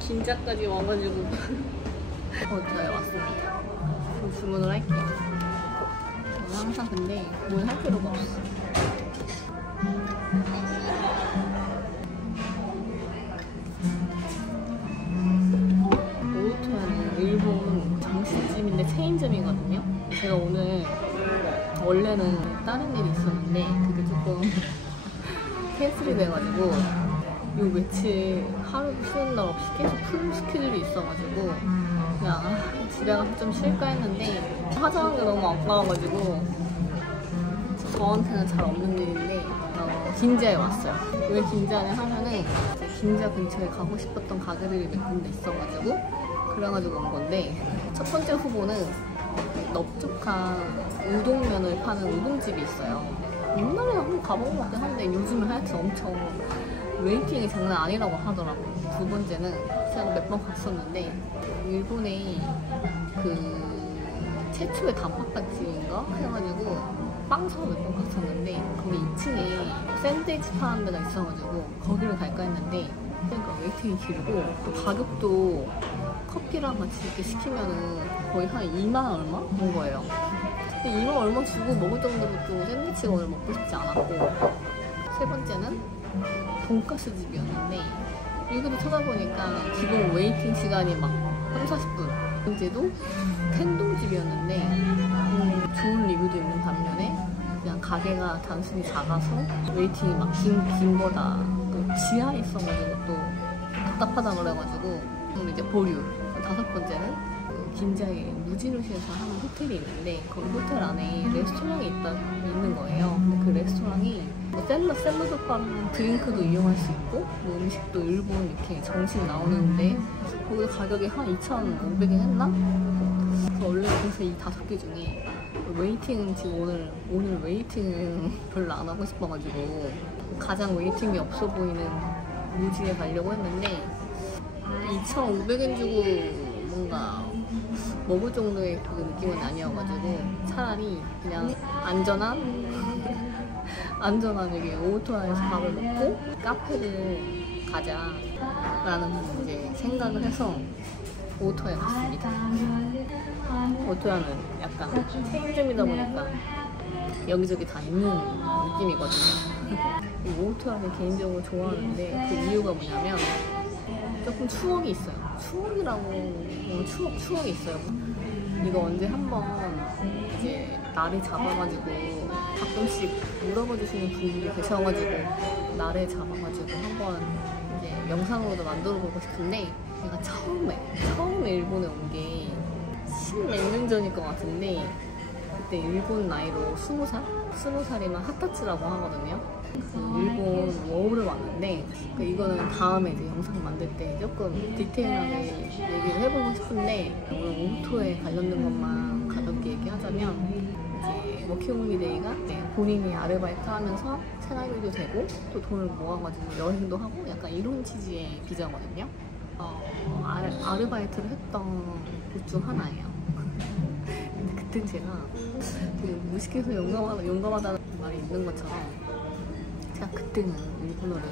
긴자까지 와가지고 저에 왔습니다. 그럼 주문을 할게요. 저는 항상 근데 뭘 할 필요가 없어. 오토야는 일본 정식집인데 체인점이거든요. 제가 오늘 원래는 다른 일이 있었는데 그게 조금 캔슬이 돼가지고 요 며칠 하루 쉬는 날 없이 계속 풀 스케줄이 있어가지고 그냥 집에 가서 좀 쉴까 했는데 화장한 게 너무 아까워가지고 저한테는 잘 없는 일인데 긴자에 왔어요. 왜 긴자를 하면은 긴자 근처에 가고 싶었던 가게들이 몇 군데 있어가지고 그래가지고 온 건데 첫 번째 후보는 넓적한 우동면을 파는 우동집이 있어요. 옛날에 한번 가본 것 같긴 한데 요즘은 하여튼 엄청 웨이팅이 장난 아니라고 하더라고요. 두 번째는 제가 몇 번 갔었는데 일본의 그 최초의 단팥빵집인가 해가지고 빵사로 몇 번 갔었는데 거기 2층에 샌드위치 파는 데가 있어가지고 거기를 갈까 했는데 그러니까 웨이팅이 길고 또 가격도 커피랑 같이 이렇게 시키면은 거의 한 2만 얼마? 그런 거예요. 근데 2만 얼마 주고 먹을 정도로 또 샌드위치가 오늘 먹고 싶지 않았고 세 번째는 돈가스 집이었는데 여기도 찾아보니까 기본 웨이팅 시간이 막 30-40분 번째도 텐동집이었는데 좋은 리뷰도 있는 반면에 그냥 가게가 단순히 작아서 웨이팅이 막 긴 거다 또 지하에 있어가지고 또 답답하다 그래가지고 이제 보류. 다섯 번째는 긴자에 무지루시에서 하는 호텔이 있는데 거기 호텔 안에 레스토랑이 있는 거예요. 근데 그 레스토랑이 샐러드바랑 드링크도 이용할 수 있고 뭐 음식도 일본 이렇게 정식 나오는데 거기 가격이 한 2,500엔 했나? 그래서 원래 그래서 이 5개 중에 웨이팅은 지금 오늘 웨이팅은 별로 안 하고 싶어가지고 가장 웨이팅이 없어 보이는 무지에 가려고 했는데 2,500엔 주고 뭔가 먹을 정도의 그 느낌은 아니어가지고 차라리 그냥 안전한 여기 오토야에서 밥을 먹고 카페를 가자라는 이제 생각을 해서 오토야에 갔습니다. 오토야는 약간 체인점이다 보니까 여기저기 다 있는 느낌이거든요. 오토야를 개인적으로 좋아하는데 그 이유가 뭐냐면 조금 추억이 있어요. 추억이 있어요. 이거 언제 한번 이제 날을 잡아가지고 가끔씩 물어봐 주시는 분들이 계셔가지고 날을 잡아가지고 한번 이제 영상으로도 만들어 보고 싶은데 제가 처음에 일본에 온 게 10몇 년 전일 것 같은데 그때 일본 나이로 20살이면 핫타츠라고 하거든요. 일본 워홀을 왔는데 이거는 다음에 이제 영상 만들 때 조금 디테일하게 얘기를 해보고 싶은데 오늘 오토에 관련된 것만 가볍게 얘기하자면 이제 워킹홀리데이가 본인이 아르바이트 하면서 생활비도 되고 또 돈을 모아가지고 여행도 하고 약간 이런 취지의 비자거든요. 아르바이트를 했던 곳 중 하나예요. 근데 그때 제가 되게 무식해서 용감하다는 말이 있는 것처럼 제가 그때는 일본어를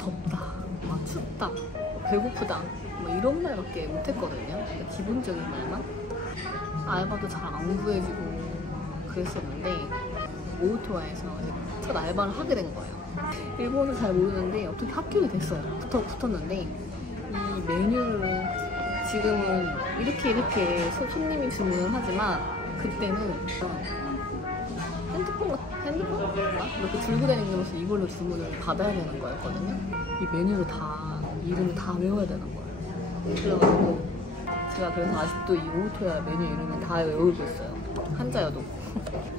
덥다, 막 춥다, 배고프다 뭐 이런 말밖에 못했거든요. 그러니까 기본적인 말만. 알바도 잘 안 구해지고 그랬었는데 오토야에서 첫 알바를 하게 된 거예요. 일본어 잘 모르는데 어떻게 합격이 됐어요. 붙었는데 이 메뉴를 지금은 이렇게 손님이 주문을 하지만 그때는 핸드폰 이렇게 들고 다니면서 이걸로 주문을 받아야 되는 거였거든요. 이 메뉴를 이름을 다 외워야 되는 거예요. 그래가지고 제가 그래서 아직도 이 오토야 메뉴 이름을 다 외우고 있어요. 한자여도.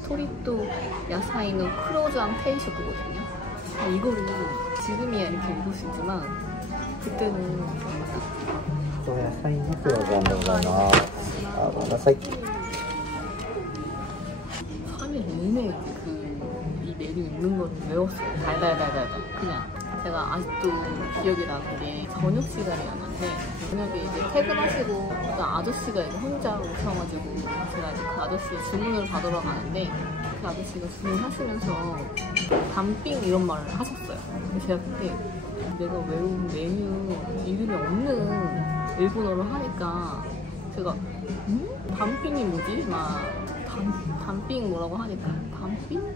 토리또 야사이노 크로장 테이쇼크거든요. 이거를 지금이야 이렇게 읽을 수 있지만 그때는 야사이노 크로장 나사이 3일 내내 이 메뉴 읽는 거를 외웠어요. 달달달달 그냥 제가 아직도 기억이 나는 게 저녁 시간이었는데 저녁에 이제 퇴근하시고 그 아저씨가 이제 혼자 오셔가지고 제가 이제 그 아저씨 주문을 받으러 가는데 그 아저씨가 주문하시면서 밤빙 이런 말을 하셨어요. 근데 제가 그때 내가 외운 메뉴 이름이 없는 일본어로 하니까 제가 밤빙이 뭐지? 막 밤빙 뭐라고 하니까 밤빙?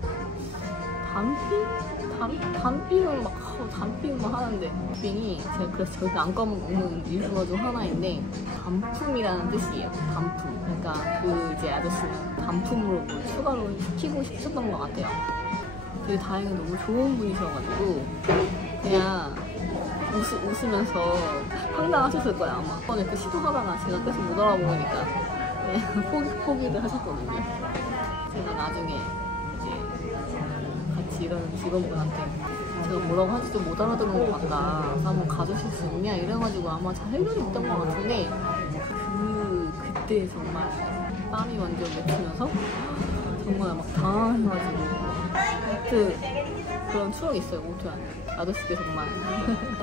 단빙은 막 단빙 막 하는데 단빙이 제가 그래서 절대 안 까먹는 일본어 중 하나인데 단품이라는 뜻이에요. 단품. 그러니까 그 이제 아저씨는 단품으로 뭐 추가로 시키고 싶었던 것 같아요. 되게 다행히 너무 좋은 분이셔가지고 그냥 웃으면서 황당하셨을 거야 아마. 이번에 그 시도하다가 제가 계속 못 알아보니까 그냥 포기를 하셨거든요. 제가 나중에 이런 직원분한테 제가 뭐라고 하지도 못 알아듣는 것 같다. 한번 가주실 수 있냐? 이래가지고 아마 잘 해결이 있던 것 같은데 그때 정말 땀이 완전 맺히면서 정말 막 당황해가지고 그런 추억이 있어요. 오토한 아저씨께 정말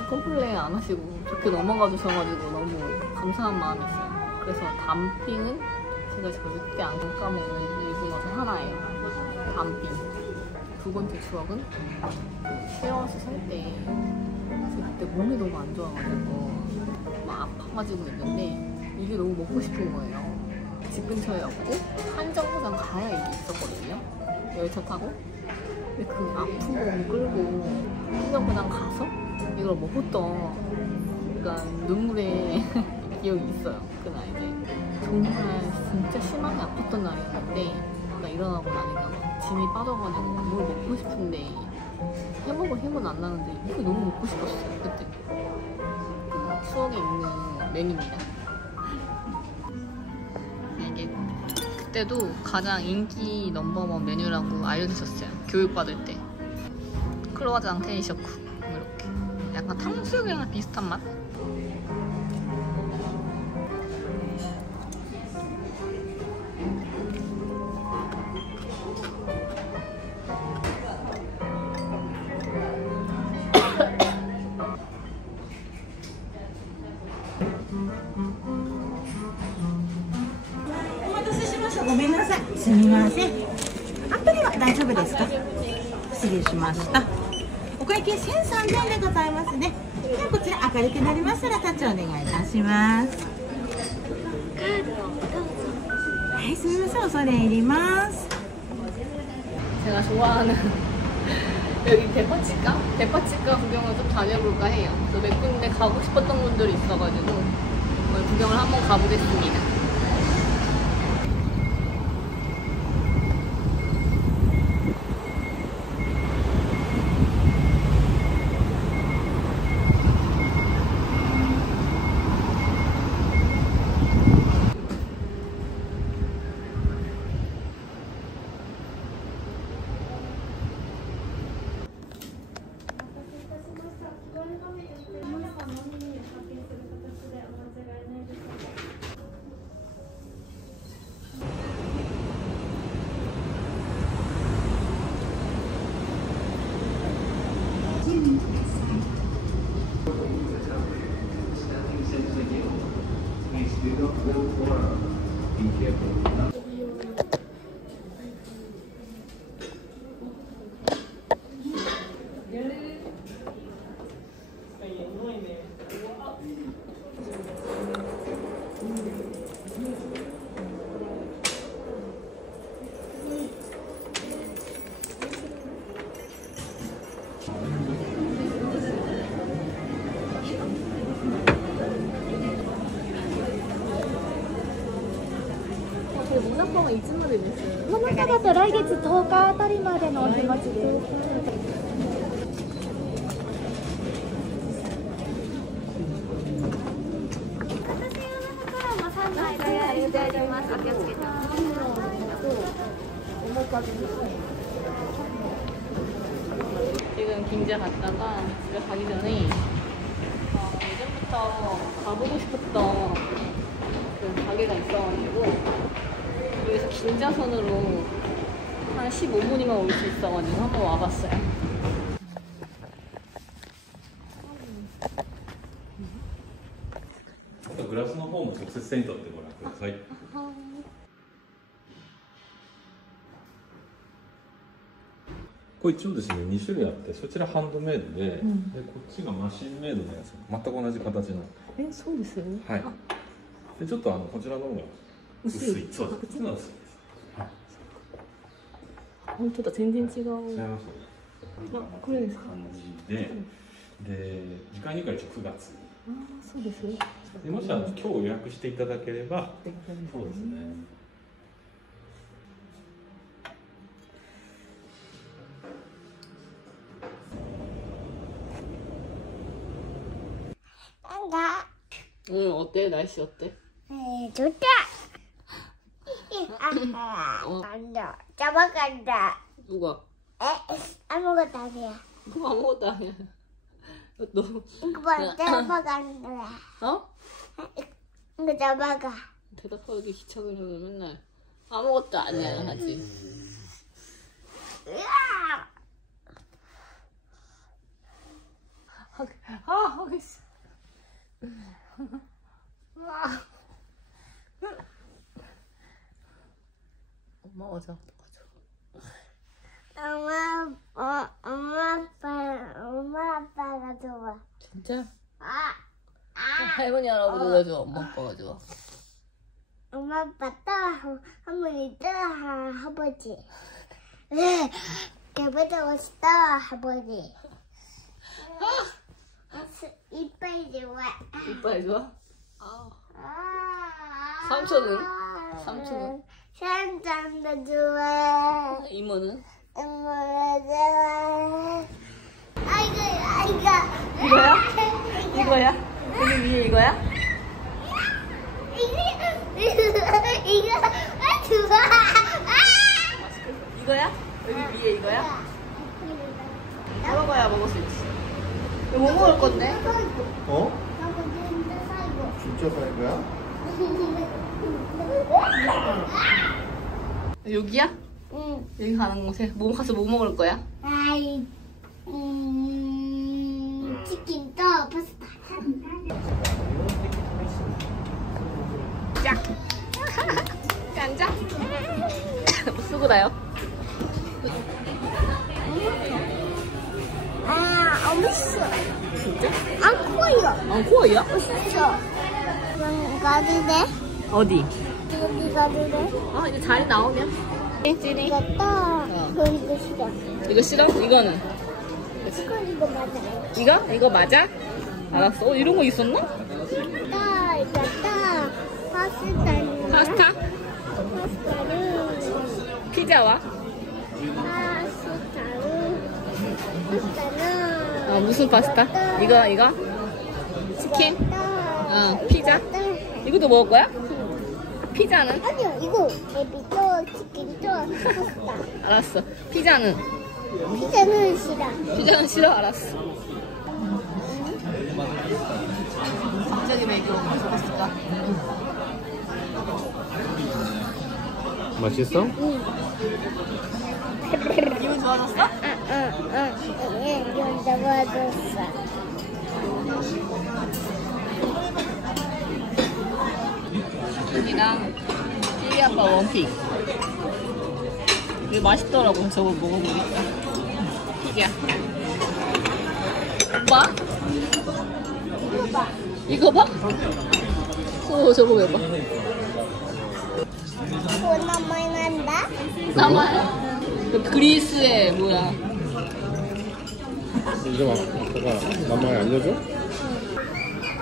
컴플레인 안 하시고 좋게 넘어가 주셔가지고 너무 감사한 마음이었어요. 그래서 단빙은 제가 절대 안 까먹는 일본어 중 하나예요. 단빙. 두 번째 추억은 쉐어하우스 살 때 그때 몸이 너무 안 좋아가지고 막 아파가지고 있는데 이게 너무 먹고 싶은 거예요. 집 근처에 없고 한정거장 가야 이게 있었거든요. 열차 타고. 근데 그 아픈 몸 끌고 한정거장 가서 이걸 먹었던 그러니까 눈물의 기억이 있어요. 그날 이제 정말 진짜 심하게 아팠던 날이었는데 일어나고 나니까 막 짐이 빠져가지고 뭘 먹고 싶은데 해먹을 힘은 안 나는데 이게 너무 먹고 싶었어요. 그때 그 추억에 있는 메뉴입니다. 이게 그때도 가장 인기 넘버원 메뉴라고 알려주셨어요. 교육받을 때 크로와상 테니셔쿠 이렇게 약간 탕수육이랑 비슷한 맛?すみません。アプリは大丈夫ですか？失礼しました。お会計1300円でございますね。ではこちら明るくなりましたらタッチお願いいたします。カードをどうぞ。はい、すみません。恐れ入ります。 제가 좋아하는 여기 대파치과 구경을 좀 다녀볼까 해요. 또 몇 군데 가고 싶었던 분들이 있어가지고 구경을 한번 가보겠습니다. 문학과가 이쯤만 되고 있어요. 문학과だと来月10日あたりまでのお日持ちです。 지금 긴자 갔다가 집에 가기 전에 예전부터 가보고 싶었던 그 가게가 있어가지고 여기서 긴자선으로 한 15분이면 올 수 있어가지고 한번 와봤어요. 接手に取ってご覧ください。これ一応ですね2種類あって、そちらハンドメイドで、でこっちがマシンメイドのやつ、全く同じ形の。そうですよね。はい。でちょっとこちらの方が薄い。そうです。こっちの方が薄いです。はい。本当だ、全然違う。違います。これですか。感じで、次回入会一応9月。そうですね。でもし今日予約していただければ、そうですね。어때? 날씨 어때? 좋다. 간다. 잡아간다. 누가? 아무것도 아니야. 그거 아무것도 아니야. 너 이거 봐, 잡아간다. 어? 이거 잡아가. 대답하기 귀찮으면 맨날 아무것도 아니야 하지. 하겠어. 엄마가 어떡하죠? 엄마 아빠가 좋아. 진짜? 할머니 할아버지가 좋아, 엄마 아빠가 좋아. 엄마 아빠 또 할머니 또 할아버지. 개보다 또 할아버지. 이빨 좋아. 이빨 좋아? 삼촌은? 삼촌은? 삼촌도 좋아. 이모는? 엄마가 좋아. 아이고. 이거야? 이거야? 여기 위에 이거야? 이거 좋아. 이거야? 여기 위에 이거야? 여러 거야 먹을 수 있어. 이거 뭐 먹을 건데? 어? 진짜 살 거야? 여기야? 응. 여기 가는 곳에 가서 뭐 먹을 거야? 치킨 또 파스타. 짝! 짠짜? 쓰고 나요? 맛있어. 진짜? 안 코요. 코어야? 맛있어. 그럼 가도 돼? 어디? 여기 가도 돼? 이제 자리 나오면 찌리. 이거 또 그리고 싫어. 이거 싫어? 이거는? 이거 맞아. 이거 맞아? 알았어. 이런 거 있었나? 이거 또 파스타는 파스타는 피자와? 파스타는 무슨 파스타? 이거? 치킨? 피자? 이것도 먹을 거야? 피자는? 아니요, 이거 에비도 치킨도 파스타. 알았어. 피자는 피자는 싫어. 알았어. 갑자기 왜 이렇게 먹었을까? 맛있어? 응. 기분 좋아졌어? 응. 이건 잡아줬어. 이랑 찌리 아빠 원픽. 이거 맛있더라고. 저거 먹어보니까. 피자. 오빠? 이거 봐? 저거 왜 봐? 뭐 나만 난다? 나만 그리스의 뭐야? 이거 아빠가 나만에 알려줘?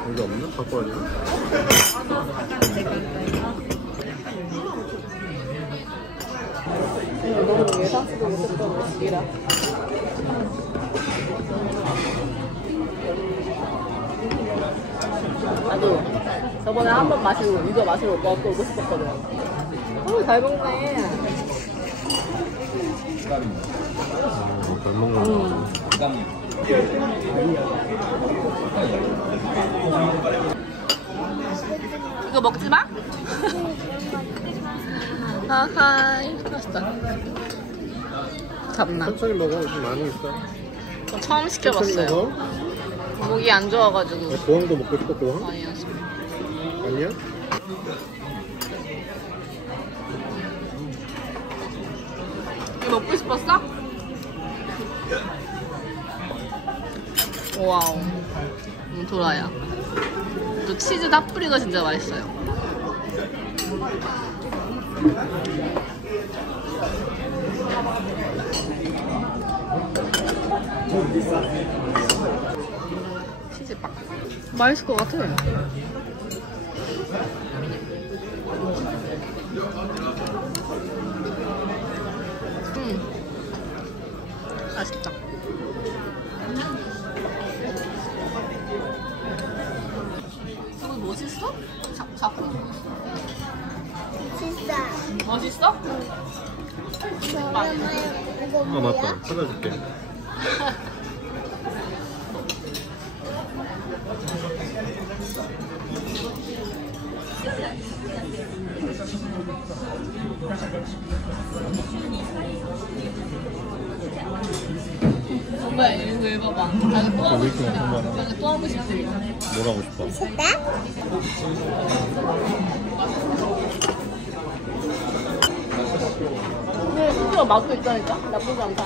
여기 없나? 갖고 왔냐? 너무 예상치도 못했던 음식이라. 나도 저번에 한 번 마시고 이거 마시고 오빠가 또 오고 싶었거든. 잘 먹네. 잘 먹는 이거 먹지 마? 아하이 맛있다. 잡나? 천천히 먹어. 좀 많이 있어. 처음 시켜봤어요. 먹어? 목이 안 좋아가지고. 고항도 먹고 싶어, 고항? 아니야. 아니야? 이거 먹고 싶었어? 와우. 도라야. 또 치즈 다 뿌리가 진짜 맛있어요. 치즈빵. 맛있을 것 같아. 맛있다. 이거 멋있어? 자꾸. 진짜. 멋있어? 이거 아 뭐야? 맞다. 찾아줄게. 정말 이거 읽어봐. 나는 또 하고 왜 이렇게 싶어. 많은 거야? 나는 또 하고 싶어. 뭘 하고 싶어? 진짜? 근데 스스로 맛도 있다니까? 나쁘지 않다.